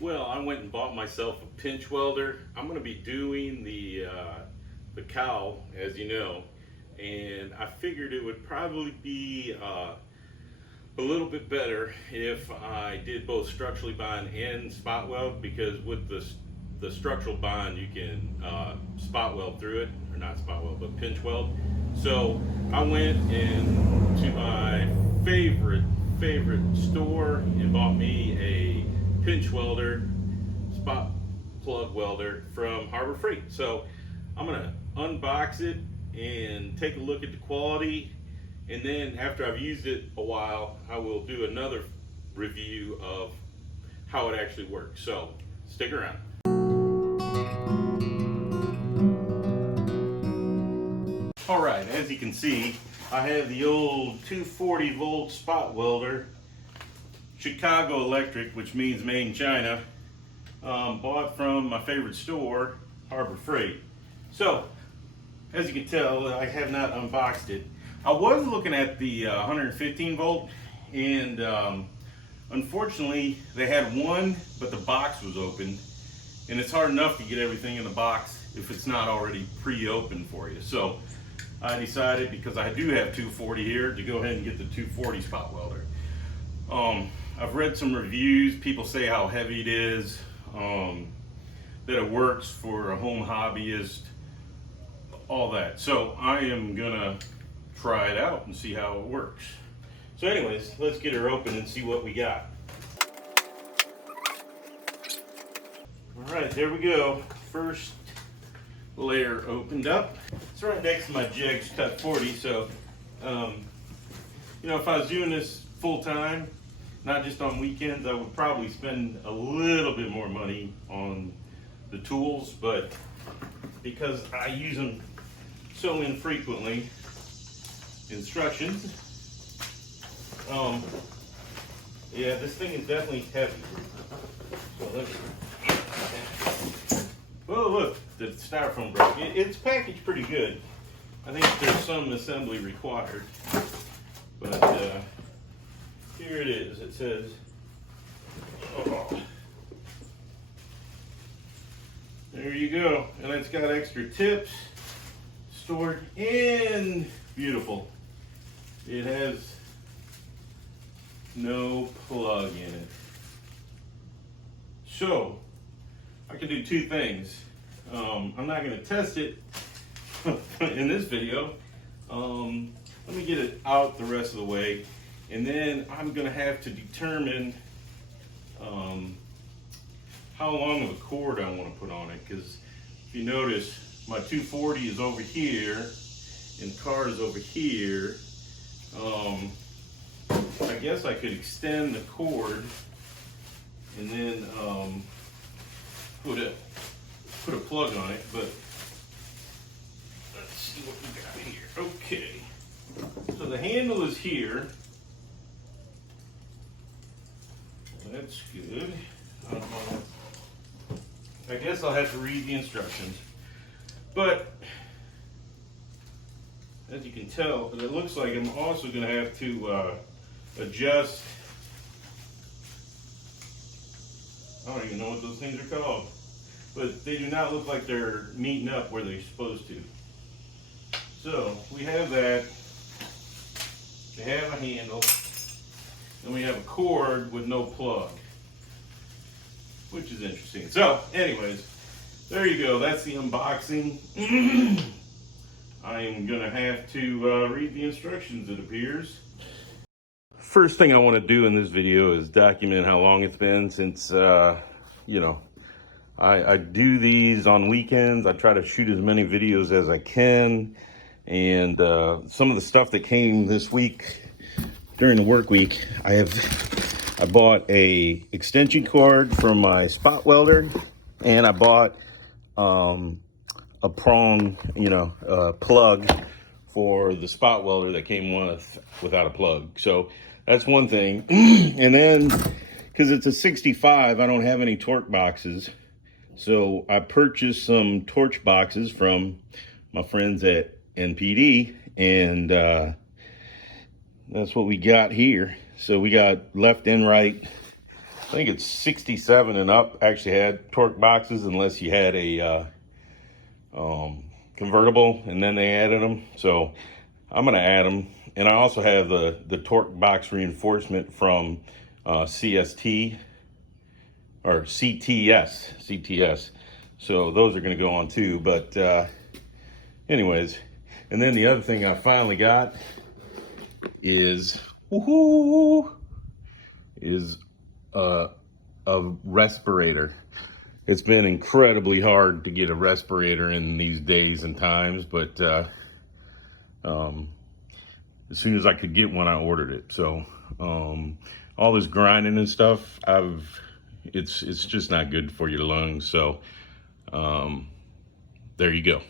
Well, I went and bought myself a pinch welder. I'm going to be doing the cowl, as you know, and I figured it would probably be a little bit better if I did both structurally bind and spot weld, because with the structural bind you can spot weld through it, or not spot weld but pinch weld. So I went into my favorite store and bought me a pinch welder, spot plug welder from Harbor Freight. So I'm gonna unbox it and take a look at the quality, and then after I've used it a while, I will do another review of how it actually works. So stick around. All right, as you can see, I have the old 240 volt spot welder, Chicago Electric, which means made in China, bought from my favorite store, Harbor Freight. So, as you can tell, I have not unboxed it. I was looking at the 115 volt, and unfortunately they had one, but the box was open, and it's hard enough to get everything in the box if it's not already pre-opened for you. So I decided, because I do have 240 here, to go ahead and get the 240 spot welder. I've read some reviews. People say how heavy it is, that it works for a home hobbyist, all that. So I am gonna try it out and see how it works. So anyways, let's get her open and see what we got. All right, there we go. First layer opened up. It's right next to my Jegs Cut 40. So, you know, if I was doing this full time, not just on weekends, I would probably spend a little bit more money on the tools, but because I use them so infrequently, instructions, yeah, this thing is definitely heavy. So let's, oh look, the styrofoam broke. It's packaged pretty good. I think there's some assembly required, but here it is. It says, oh, there you go. And it's got extra tips stored in. Beautiful. It has no plug in it. So I can do two things. I'm not going to test it in this video. Let me get it out the rest of the way, and then I'm going to have to determine how long of a cord I want to put on it, because if you notice, my 240 is over here and the car is over here. I guess I could extend the cord and then put a plug on it, but let's see what we got here. Okay, so the handle is here. That's good. I guess I'll have to read the instructions, but as you can tell, it looks like I'm also going to have to adjust. I don't even know what those things are called, but they do not look like they're meeting up where they're supposed to. So we have that. They have a handle, and we have a cord with no plug, which is interesting. So anyways, there you go. That's the unboxing. I am gonna have to read the instructions, it appears. First thing I want to do in this video is document how long it's been since, you know, I do these on weekends. I try to shoot as many videos as I can, and some of the stuff that came this week during the work week, I bought a extension cord from my spot welder, and I bought a prong, plug for the spot welder that came without a plug. So that's one thing. And then, because it's a 65, I don't have any torque boxes. So I purchased some torch boxes from my friends at NPD, and that's what we got here. So we got left and right I think it's 67 and up actually had torque boxes, unless you had a convertible and then they added them. So I'm gonna add them. And I also have the torque box reinforcement from CST or CTS. So those are gonna go on too. But anyways, and then the other thing I finally got is a respirator. It's been incredibly hard to get a respirator in these days and times, but as soon as I could get one, I ordered it. So all this grinding and stuff, it's just not good for your lungs. So there you go.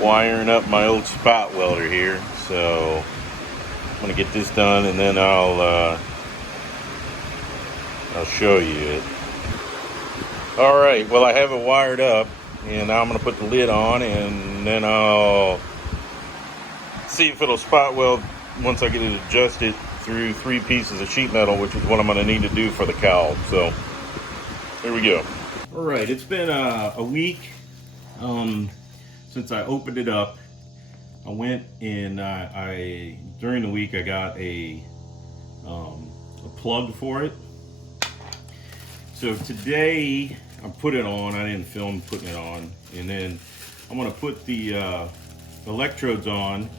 Wiring up my old spot welder here. So I'm gonna get this done, and then I'll show you it. All right, well, I have it wired up, and now I'm gonna put the lid on, and then I'll see if it'll spot weld once I get it adjusted through 3 pieces of sheet metal, which is what I'm gonna need to do for the cowl. So here we go. All right, it's been a week since I opened it up. I went and I during the week I got a plug for it. So today I put it on. I didn't film putting it on, and then I'm gonna put the electrodes on,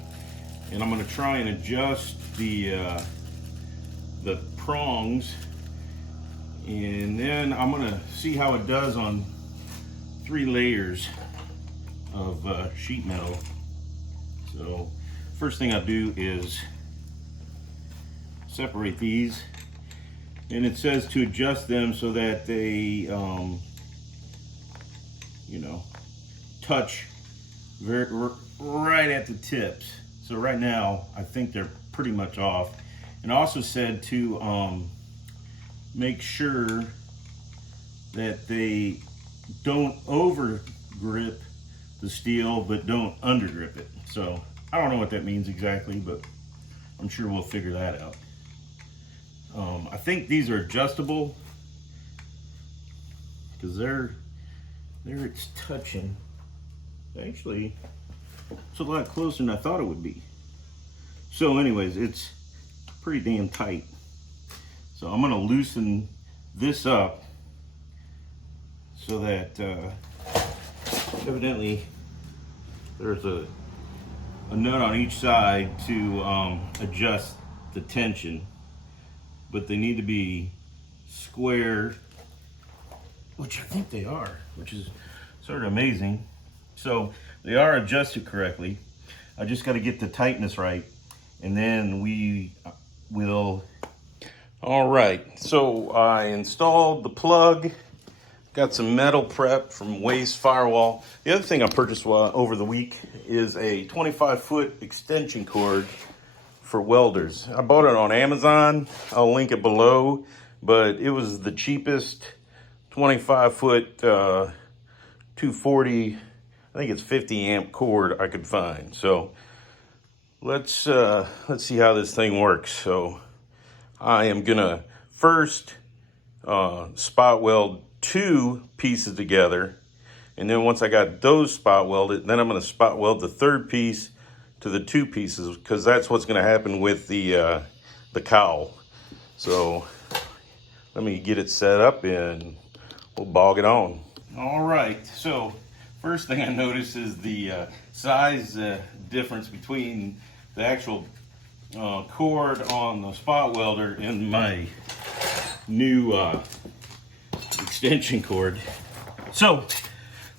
and I'm gonna try and adjust the prongs, and then I'm gonna see how it does on 3 layers of sheet metal. So first thing I do is separate these, and it says to adjust them so that they you know, touch right at the tips. So right now I think they're pretty much off. And also said to make sure that they don't over grip the steel but don't under grip it. So I don't know what that means exactly, but I'm sure we'll figure that out. I think these are adjustable because there it's touching. Actually, it's a lot closer than I thought it would be. So anyways, it's pretty damn tight. So I'm gonna loosen this up so that evidently there's a nut on each side to adjust the tension, but they need to be square, which I think they are, which is sort of amazing. So they are adjusted correctly. I just got to get the tightness right, and then we will. All right, so I installed the plug, got some metal prep from Waste Firewall. The other thing I purchased over the week is a 25-foot extension cord for welders. I bought it on Amazon. I'll link it below, but it was the cheapest 25-foot 240, I think it's 50 amp cord I could find. So let's see how this thing works. So I am gonna first spot weld 2 pieces together, and then once I got those spot welded, then I'm gonna spot weld the 3rd piece to the 2 pieces, because that's what's gonna happen with the cowl. So let me get it set up and we'll bog it on. All right, so first thing I noticed is the size difference between the actual cord on the spot welder and my new extension cord. So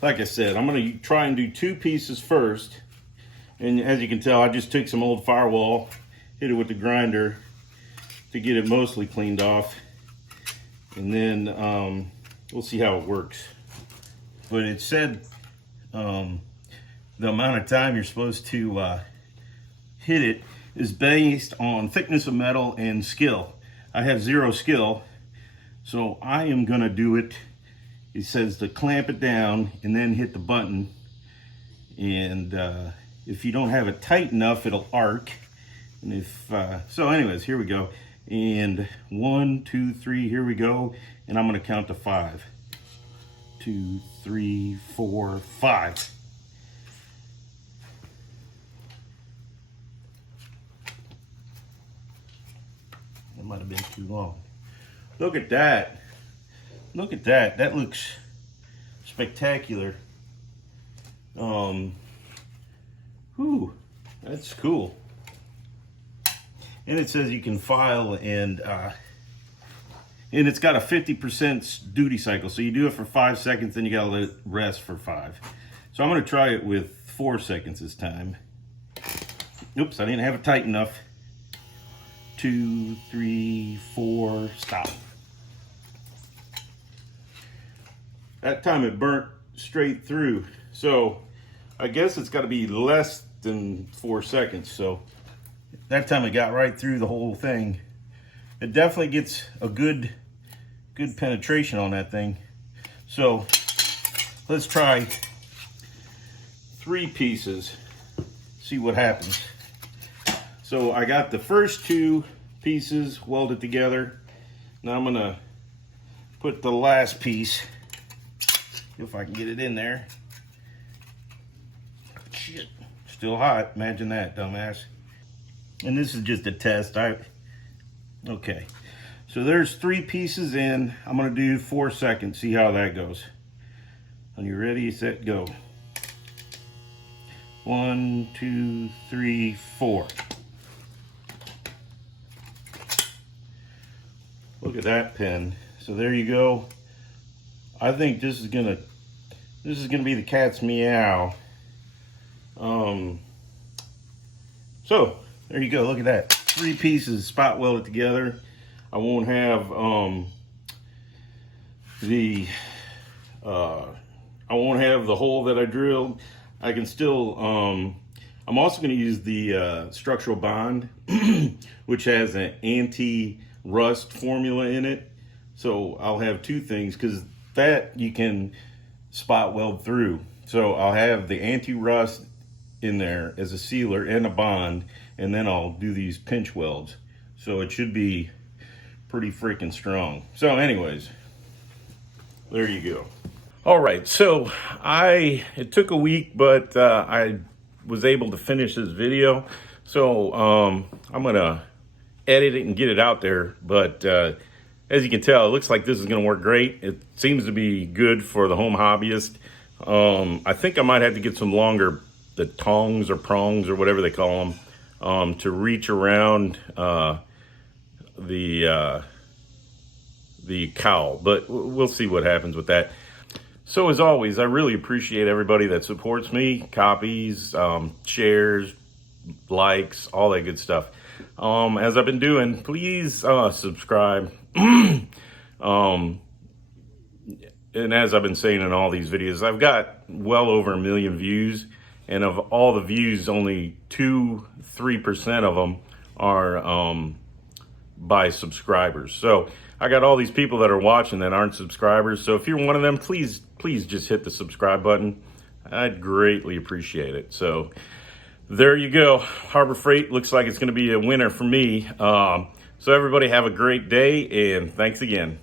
like I said, I'm going to try and do 2 pieces first, and as you can tell, I just took some old firewall, hit it with the grinder to get it mostly cleaned off, and then we'll see how it works. But it said the amount of time you're supposed to hit it is based on thickness of metal and skill. I have 0 skill, so I am gonna do it. It says to clamp it down and then hit the button, and if you don't have it tight enough, it'll arc. And if so anyways, here we go. And 1, 2, 3, here we go. And I'm gonna count to 5. 2, 3, 4, 5. That might have been too long. Look at that. Look at that. That looks spectacular. Whew, that's cool. And it says you can file, and it's got a 50% duty cycle. So you do it for 5 seconds, then you gotta let it rest for 5. So I'm gonna try it with 4 seconds this time. Oops, I didn't have it tight enough. 2, 3, 4, stop. That time it burnt straight through. So I guess it's gotta be less than 4 seconds. So that time it got right through the whole thing. It definitely gets a good penetration on that thing. So let's try 3 pieces, see what happens. So I got the first 2 pieces welded together. Now I'm gonna put the last piece, if I can get it in there. Shit, still hot, imagine that, dumbass. And this is just a test. Okay, so there's 3 pieces in. I'm gonna do 4 seconds, see how that goes. Are you ready, set, go. 1, 2, 3, 4. Look at that pen. So there you go. I think this is gonna be the cat's meow. So there you go. Look at that. 3 pieces spot welded together. I won't have the hole that I drilled. I can still. I'm also going to use the structural bond, which has an anti-rust formula in it. So I'll have 2 things, because that you can spot weld through. So I'll have the anti-rust in there as a sealer and a bond, and then I'll do these pinch welds. So it should be pretty freaking strong. So anyways, there you go. All right, so it took a week, but I was able to finish this video. So I'm gonna edit it and get it out there. But as you can tell, it looks like this is gonna work great. It seems to be good for the home hobbyist. I think I might have to get some longer, the tongs or prongs or whatever they call them, to reach around the cowl, but we'll see what happens with that. So as always, I really appreciate everybody that supports me, copies, shares, likes, all that good stuff. As I've been doing, please subscribe. And as I've been saying in all these videos, I've got well over 1 million views, and of all the views, only 2-3% of them are by subscribers. So I got all these people that are watching that aren't subscribers. So if you're one of them, please just hit the subscribe button. I'd greatly appreciate it. So there you go. Harbor Freight looks like it's going to be a winner for me. So everybody have a great day, and thanks again.